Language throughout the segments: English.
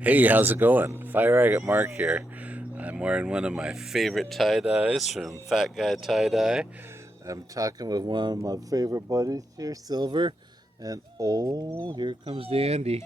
Hey, how's it going? Fire Agate Mark here. I'm wearing one of my favorite tie-dyes from Fat Guy Tie-Dye. I'm talking with one of my favorite buddies here, Silver. And oh, here comes Dandy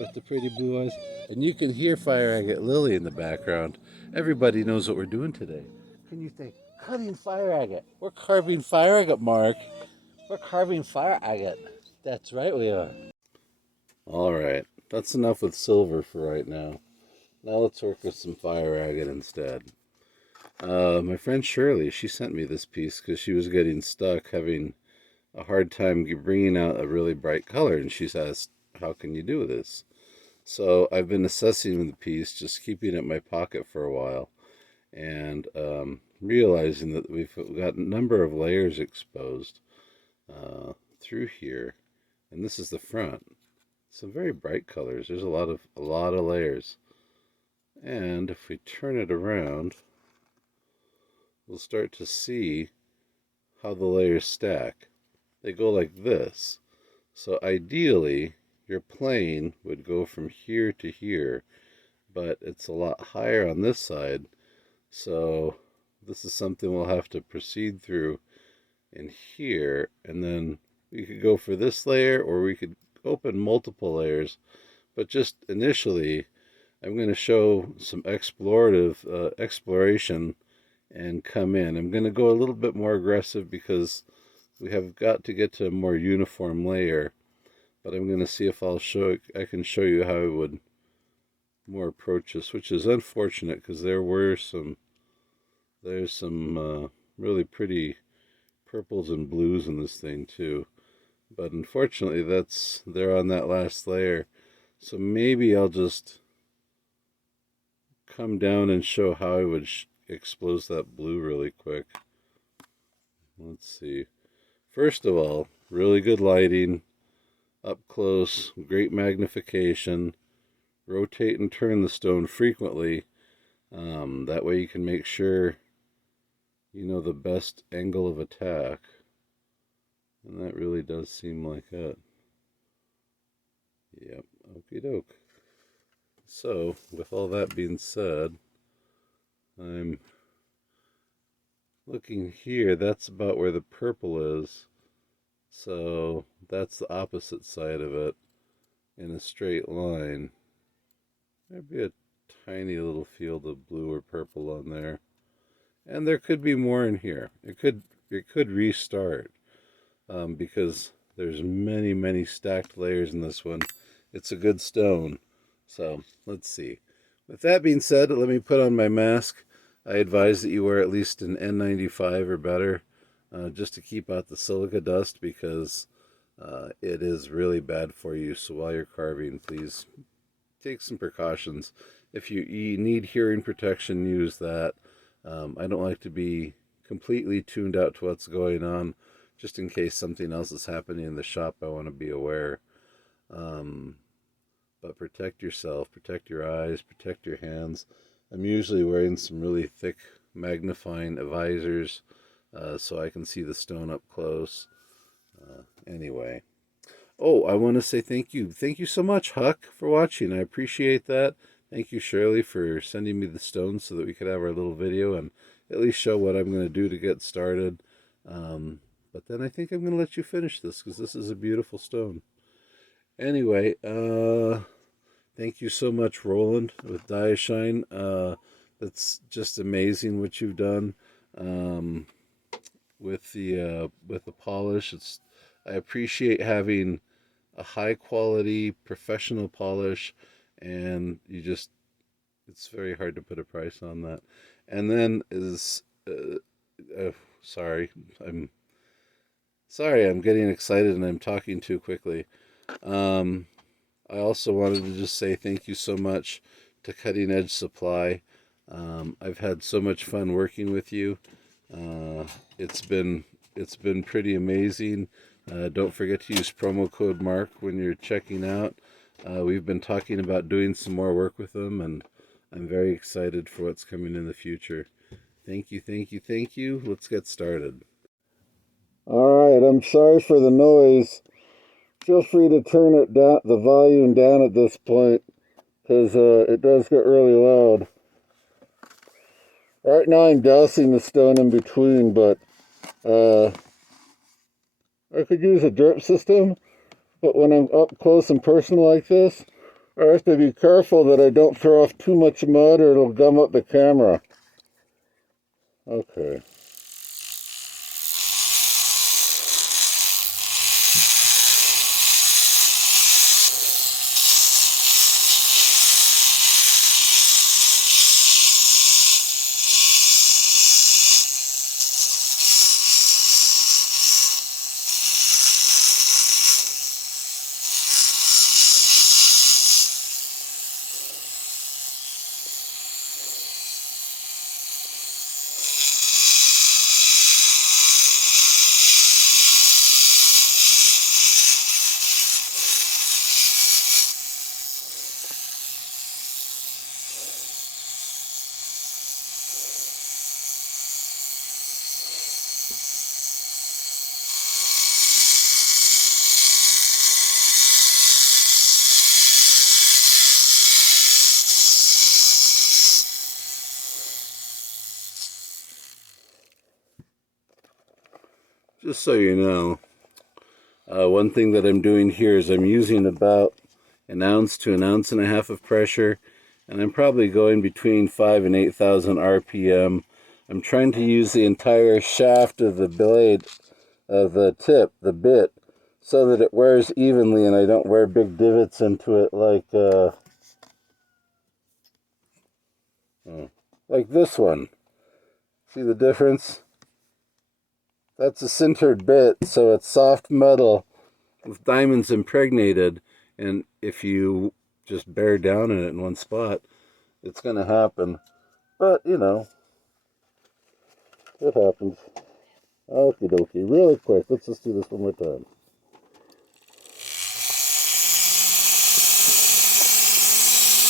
with the pretty blue eyes. And you can hear Fire Agate Lily in the background. Everybody knows what we're doing today. Can you say, cutting fire agate? We're carving fire agate, Mark. We're carving fire agate. That's right, we are. All right, that's enough with Silver for right now. Now let's work with some fire agate instead. My friend Shirley, she sent me this piece because she was getting stuck, having a hard time bringing out a really bright color, and she's asked, how can you do this? So I've been assessing the piece, just keeping it in my pocket for a while, and realizing that we've got a number of layers exposed through here, and this is the front. Some very bright colors. There's a lot of layers. And if we turn it around, we'll start to see how the layers stack. They go like this. So ideally, your plane would go from here to here, but it's a lot higher on this side. So this is something we'll have to proceed through in here, and then we could go for this layer, or we could open multiple layers. But just initially, I'm going to show some exploration and come in. I'm going to go a little bit more aggressive because we have got to get to a more uniform layer, but I'm going to see if I can show you how I would more approach this, which is unfortunate because there's some really pretty purples and blues in this thing too. But unfortunately, they're on that last layer. So maybe I'll just come down and show how I would expose that blue really quick. Let's see. First of all, really good lighting, up close, great magnification. Rotate and turn the stone frequently. That way you can make sure you know the best angle of attack. And that really does seem like it. Yep, okie doke. So, with all that being said, I'm looking here. That's about where the purple is. So, that's the opposite side of it in a straight line. There'd be a tiny little field of blue or purple on there. And there could be more in here. It could restart because there's many stacked layers in this one. It's a good stone. So let's see. With that being said, let me put on my mask. I advise that you wear at least an N95 or better just to keep out the silica dust because it is really bad for you. So while you're carving, please take some precautions. If you need hearing protection, use that. I don't like to be completely tuned out to what's going on, just in case something else is happening in the shop. I want to be aware. But protect yourself, protect your eyes, protect your hands. I'm usually wearing some really thick magnifying visors so I can see the stone up close. Anyway. Oh, I want to say thank you. Thank you so much, Huck, for watching. I appreciate that. Thank you, Shirley, for sending me the stones so that we could have our little video and at least show what I'm going to do to get started. But then I think I'm going to let you finish this because this is a beautiful stone. Anyway, thank you so much, Roland, with Diashine. That's just amazing what you've done with the polish. I appreciate having a high quality professional polish, and it's very hard to put a price on that. And then sorry, I'm I'm getting excited and I'm talking too quickly. Um, I also wanted to just say thank you so much to Cutting Edge Supply. I've had so much fun working with you. Uh, it's been it's been pretty amazing. Don't forget to use promo code Mark when you're checking out. We've been talking about doing some more work with them, and I'm very excited for what's coming in the future. Thank you, thank you, thank you. Let's get started. All right, I'm sorry for the noise. Feel free to turn it down, the volume down at this point, because it does get really loud. Right now I'm dousing the stone in between, but I could use a drip system, but when I'm up close and personal like this, I have to be careful that I don't throw off too much mud or it'll gum up the camera. Okay. Just so you know, one thing that I'm doing here is I'm using about an ounce to an ounce and a half of pressure, and I'm probably going between 5 and 8,000 RPM. I'm trying to use the entire shaft of the blade, of the tip, the bit, so that it wears evenly and I don't wear big divots into it like this one. See the difference? That's a sintered bit, so it's soft metal with diamonds impregnated, and if you just bear down in it in one spot, it's going to happen. But, you know, it happens. Okie dokie. Really quick, let's just do this one more time.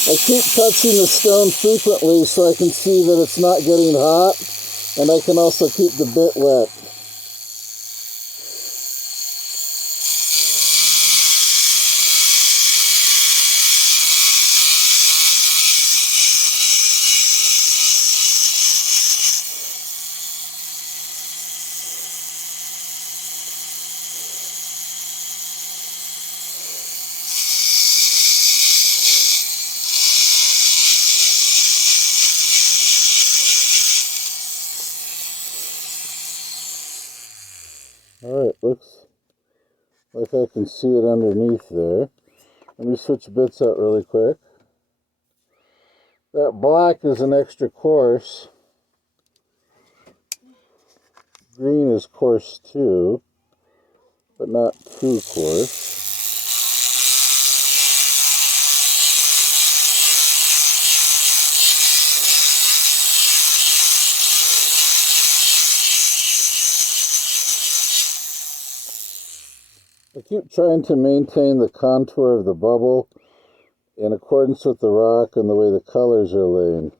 I keep touching the stone frequently so I can see that it's not getting hot, and I can also keep the bit wet. Alright, looks like I can see it underneath there. Let me switch bits out really quick. That black is an extra coarse. Green is coarse too, but not too coarse. I keep trying to maintain the contour of the bubble in accordance with the rock and the way the colors are laying.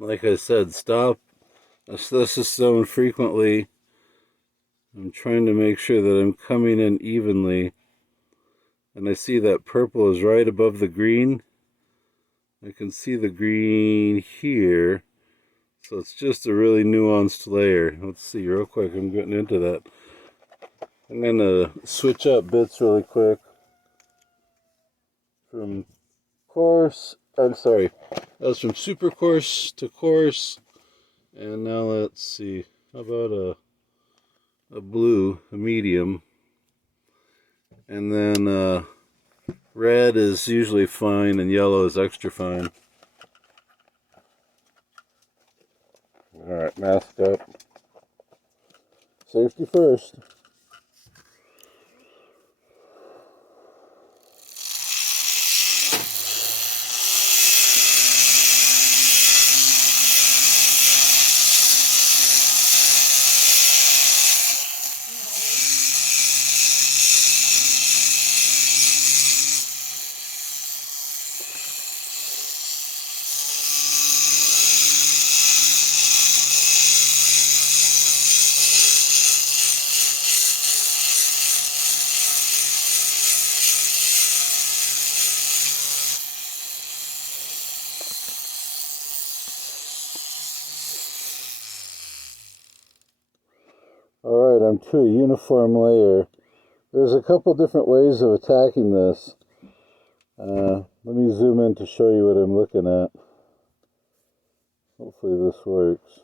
like I said, assess the stone frequently. I'm trying to make sure that I'm coming in evenly. And I see that purple is right above the green. I can see the green here. So it's just a really nuanced layer. Let's see real quick. I'm getting into that. I'm going to switch up bits really quick. From coarse, I'm sorry. That was from super coarse to coarse. And now let's see. How about a blue, a medium. And then red is usually fine and yellow is extra fine. Alright, mask up. Safety first. Alright, I'm to a uniform layer. There's a couple different ways of attacking this. Let me zoom in to show you what I'm looking at. Hopefully this works.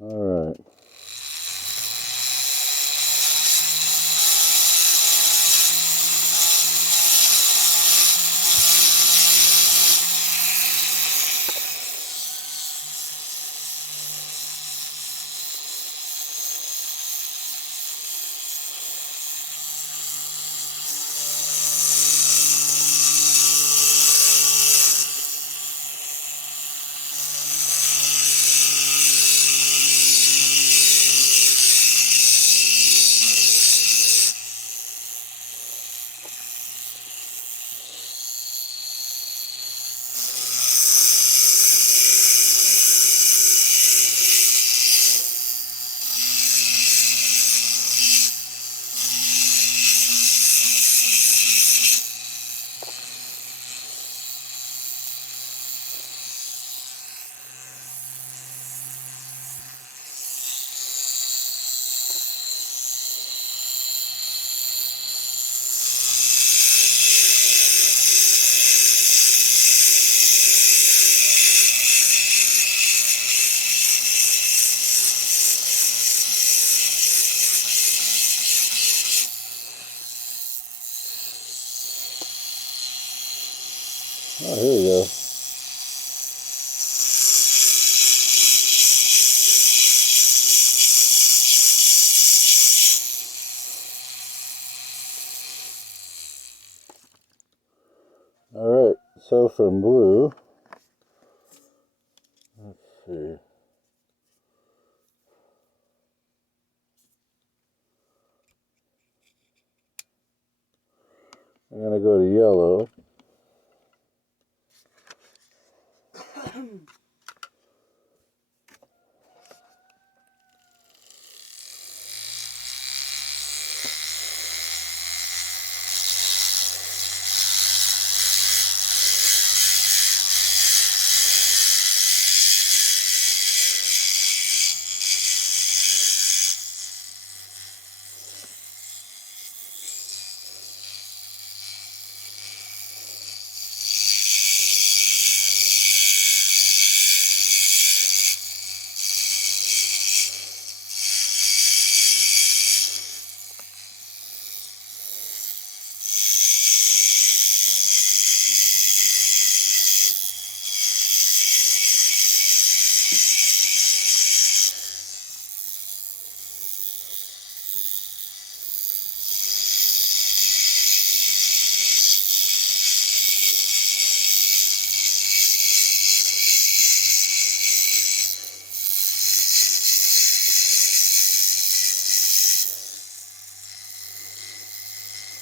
Alright. Oh, here we go. Alright, so from blue, let's see. I'm going to go to yellow.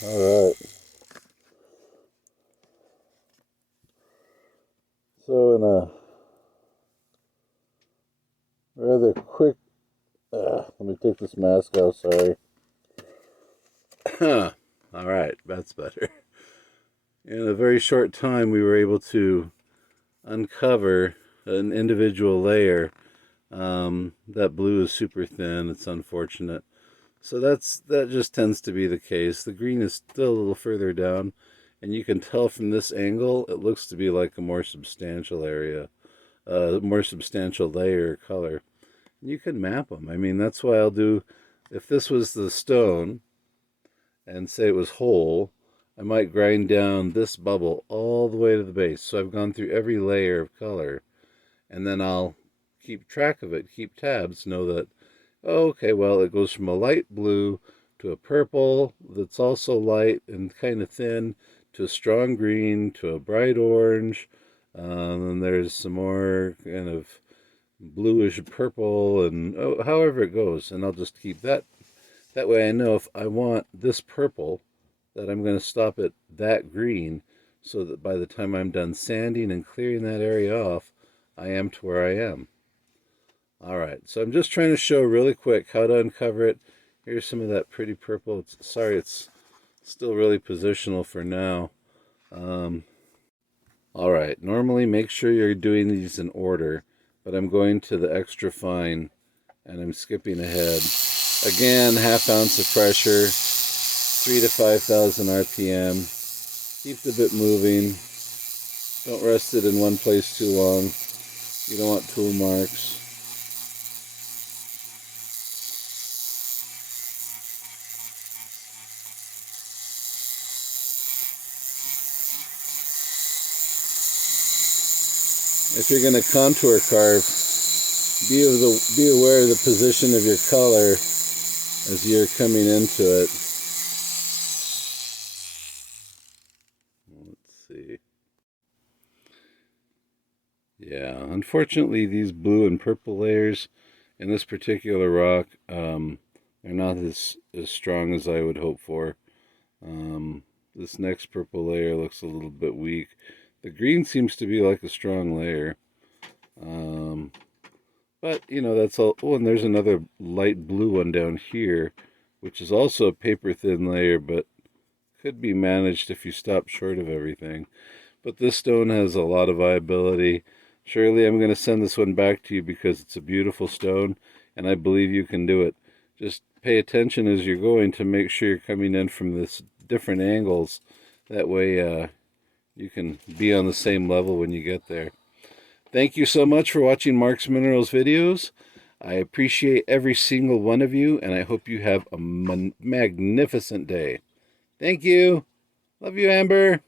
Alright. So in a a quick... let me take this mask off, sorry. Alright, that's better. In a very short time, we were able to uncover an individual layer. That blue is super thin. It's unfortunate. So that just tends to be the case. The green is still a little further down, and you can tell from this angle it looks to be like a more substantial area, more substantial layer color. You can map them. I mean, that's why I'll do, if this was the stone and say it was whole, I might grind down this bubble all the way to the base. So I've gone through every layer of color, and then I'll keep track of it, keep tabs, know that, oh, okay, well, it goes from a light blue to a purple that's also light and kind of thin, to a strong green, to a bright orange, and there's some more kind of bluish purple, and however it goes. And I'll just keep that. That way I know if I want this purple, that I'm going to stop at that green, so that by the time I'm done sanding and clearing that area off, I am to where I am. Alright, so I'm just trying to show really quick how to uncover it. Here's some of that pretty purple. Sorry, it's still really positional for now. Alright, normally make sure you're doing these in order, but I'm going to the extra fine and I'm skipping ahead. Again, 1/2 ounce of pressure, 3 to 5,000 RPM. Keep the bit moving. Don't rest it in one place too long. You don't want tool marks. If you're going to contour carve, be aware of the position of your color as you're coming into it. Let's see. Yeah, unfortunately these blue and purple layers in this particular rock, they're not as strong as I would hope for. This next purple layer looks a little bit weak. The green seems to be like a strong layer. But, you know, that's all. Oh, and there's another light blue one down here, which is also a paper thin layer, but could be managed if you stop short of everything. But this stone has a lot of viability. Shirley, I'm going to send this one back to you because it's a beautiful stone, and I believe you can do it. Just pay attention as you're going to make sure you're coming in from this different angles. That way you can be on the same level when you get there. Thank you so much for watching Mark's Minerals videos. I appreciate every single one of you, and I hope you have a magnificent day. Thank you. Love you, Amber.